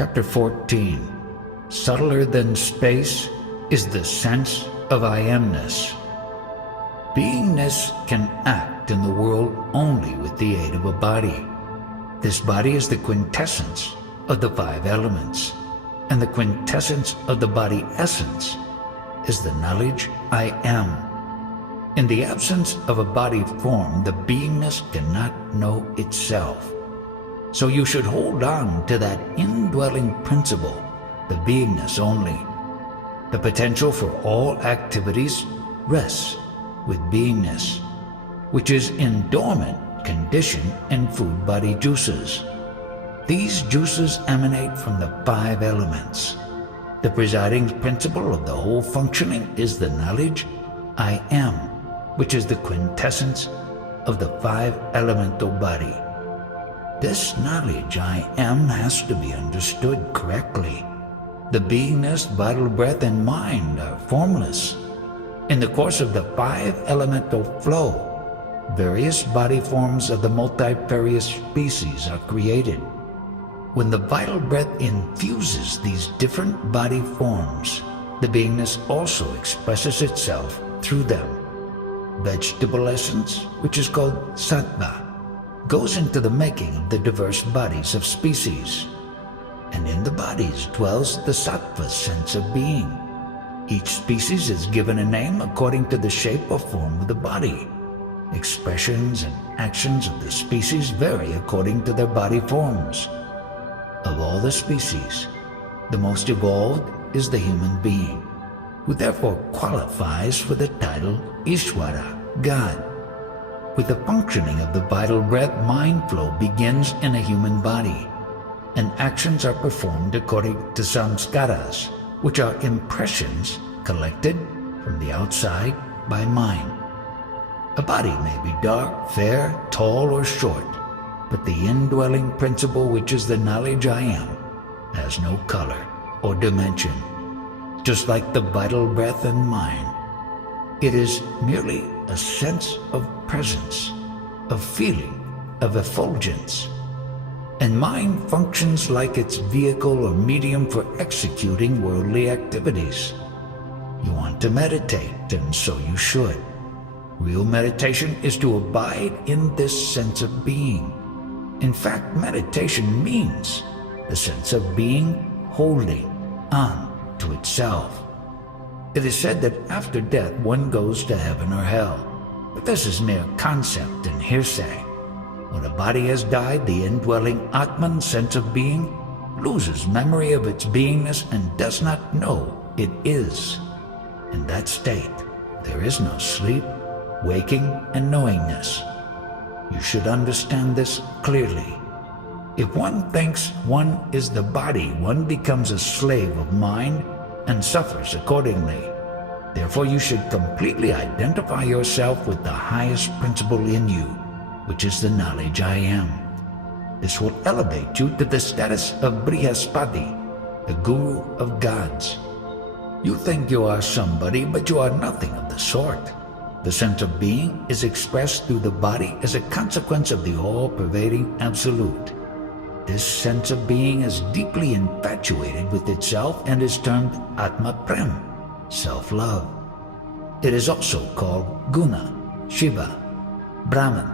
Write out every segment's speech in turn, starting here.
Chapter 14. Subtler than space is the sense of AM-Ness. Beingness can act in the world only with the aid of a body. This body is the quintessence of the five elements, and the quintessence of the body essence is the knowledge I am. In the absence of a body form, the beingness cannot know itself. So you should hold on to that indwelling principle, the beingness only. The potential for all activities rests with beingness, which is in dormant condition in food body juices. These juices emanate from the five elements. The presiding principle of the whole functioning is the knowledge I am, which is the quintessence of the five elemental body. This knowledge I am has to be understood correctly. The beingness, vital breath, and mind are formless. In the course of the five elemental flow, various body forms of the multifarious species are created. When the vital breath infuses these different body forms, the beingness also expresses itself through them. Vegetable essence, which is called sattva, goes into the making of the diverse bodies of species. And in the bodies dwells the sattva sense of being. Each species is given a name according to the shape or form of the body. Expressions and actions of the species vary according to their body forms. Of all the species, the most evolved is the human being, who therefore qualifies for the title Ishvara, God. With the functioning of the vital breath, mind flow begins in a human body, and actions are performed according to samskaras, which are impressions collected from the outside by mind. A body may be dark, fair, tall, or short, but the indwelling principle, which is the knowledge I am, has no color or dimension. Just like the vital breath and mind, it is merely a sense of presence, of feeling, of effulgence. And mind functions like its vehicle or medium for executing worldly activities. You want to meditate, and so you should. Real meditation is to abide in this sense of being. In fact, meditation means the sense of being holding on to itself. It is said that after death one goes to heaven or hell, but this is mere concept and hearsay. When a body has died, the indwelling Atman sense of being loses memory of its beingness and does not know it is. In that state, there is no sleep, waking, and knowingness. You should understand this clearly. If one thinks one is the body, one becomes a slave of mind and suffers accordingly. Therefore, you should completely identify yourself with the highest principle in you, which is the knowledge I am. This will elevate you to the status of Brihaspati, the guru of gods. You think you are somebody, but you are nothing of the sort. The sense of being is expressed through the body as a consequence of the all-pervading absolute. This sense of being is deeply infatuated with itself and is termed Atma Prem, self-love. It is also called Guna, Shiva, Brahman.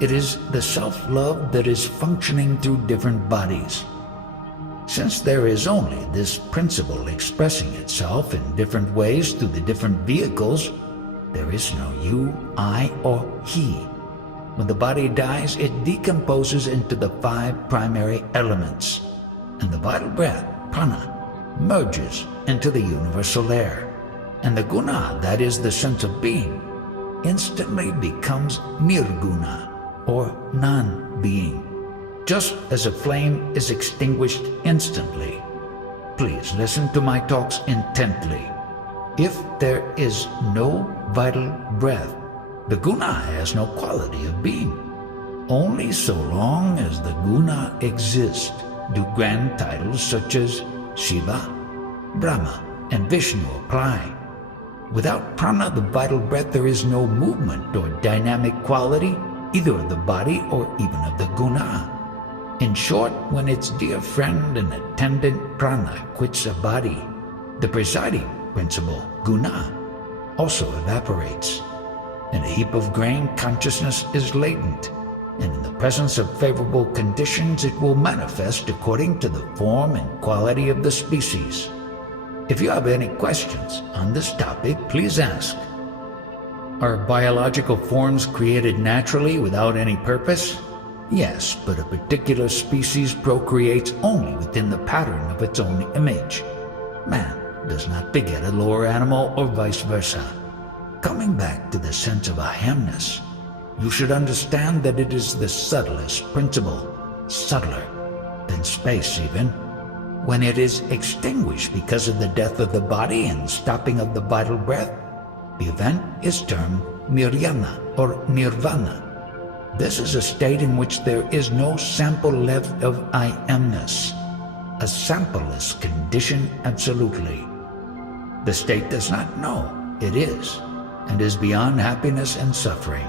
It is the self-love that is functioning through different bodies. Since there is only this principle expressing itself in different ways through the different vehicles, there is no you, I, or he. When the body dies, it decomposes into the five primary elements, and the vital breath, prana, merges into the universal air, and the guna, that is the sense of being, instantly becomes nirguna, or non-being, just as a flame is extinguished instantly. Please listen to my talks intently. If there is no vital breath, the guna has no quality of being. Only so long as the guna exists do grand titles such as Shiva, Brahma, and Vishnu apply. Without prana, the vital breath, there is no movement or dynamic quality, either of the body or even of the guna. In short, when its dear friend and attendant prana quits a body, the presiding principle, guna, also evaporates. In a heap of grain, consciousness is latent, and in the presence of favorable conditions, it will manifest according to the form and quality of the species. If you have any questions on this topic, please ask. Are biological forms created naturally without any purpose? Yes, but a particular species procreates only within the pattern of its own image. Man does not beget a lower animal or vice versa. Coming back to the sense of I-Am-Ness, you should understand that it is the subtlest principle, subtler than space even. When it is extinguished because of the death of the body and stopping of the vital breath, the event is termed nirvana or nirvana. This is a state in which there is no sample left of I-Am-Ness, a sampleless condition absolutely. The state does not know it is, and is beyond happiness and suffering,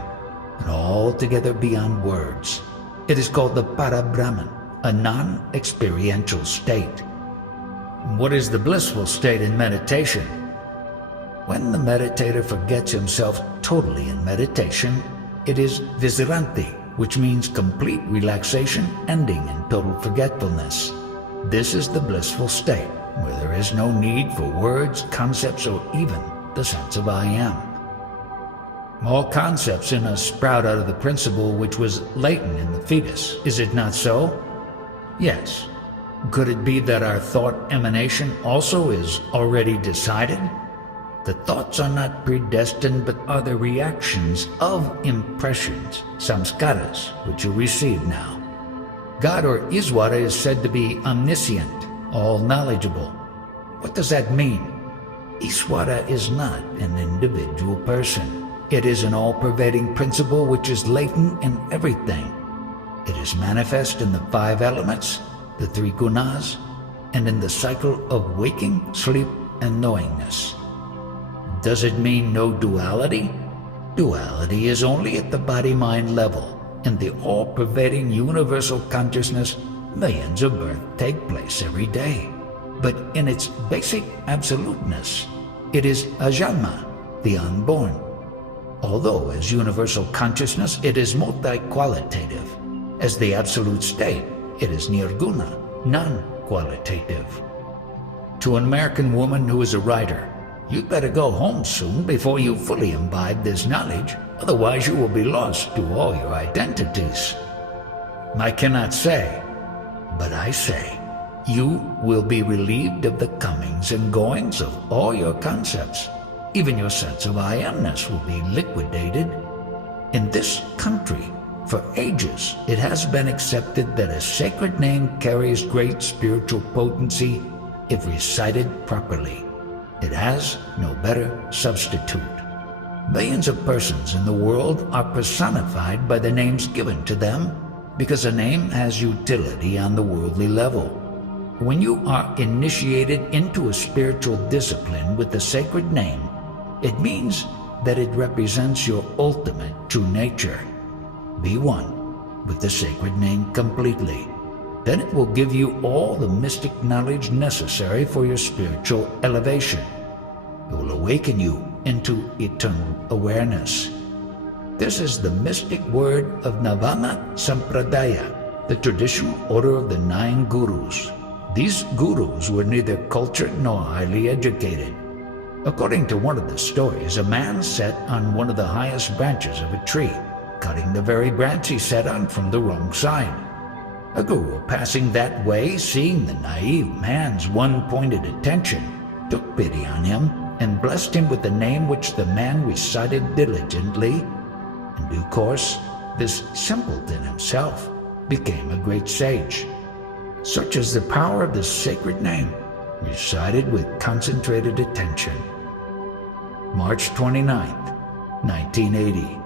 and altogether beyond words. It is called the Para-Brahman, a non-experiential state. What is the blissful state in meditation? When the meditator forgets himself totally in meditation, it is Visranti, which means complete relaxation ending in total forgetfulness. This is the blissful state, where there is no need for words, concepts, or even the sense of I am. All concepts in us sprout out of the principle which was latent in the fetus, is it not so? Yes. Could it be that our thought emanation also is already decided? The thoughts are not predestined, but are the reactions of impressions, samskaras, which you receive now. God or Iswara is said to be omniscient, all-knowledgeable. What does that mean? Iswara is not an individual person. It is an all-pervading principle which is latent in everything. It is manifest in the 5 elements, the 3 gunas, and in the cycle of waking, sleep, and knowingness. Does it mean no duality? Duality is only at the body-mind level. In the all-pervading universal consciousness, millions of births take place every day. But in its basic absoluteness, it is ajanma, the unborn. Although as universal consciousness it is multi-qualitative, as the absolute state it is nirguna, non-qualitative. To an American woman who is a writer, you'd better go home soon before you fully imbibe this knowledge, otherwise you will be lost to all your identities. I cannot say, but I say, you will be relieved of the comings and goings of all your concepts. Even your sense of I-Am-Ness will be liquidated. In this country, for ages, it has been accepted that a sacred name carries great spiritual potency if recited properly. It has no better substitute. Millions of persons in the world are personified by the names given to them because a name has utility on the worldly level. When you are initiated into a spiritual discipline with the sacred name, it means that it represents your ultimate true nature. Be one with the sacred name completely. Then it will give you all the mystic knowledge necessary for your spiritual elevation. It will awaken you into eternal awareness. This is the mystic word of Navana Sampradaya, the traditional order of the 9 gurus. These gurus were neither cultured nor highly educated. According to one of the stories, a man sat on one of the highest branches of a tree, cutting the very branch he sat on from the wrong side. A guru passing that way, seeing the naive man's one-pointed attention, took pity on him and blessed him with the name which the man recited diligently. In due course, this simpleton himself became a great sage. Such is the power of the sacred name, recited with concentrated attention. March 29th, 1980.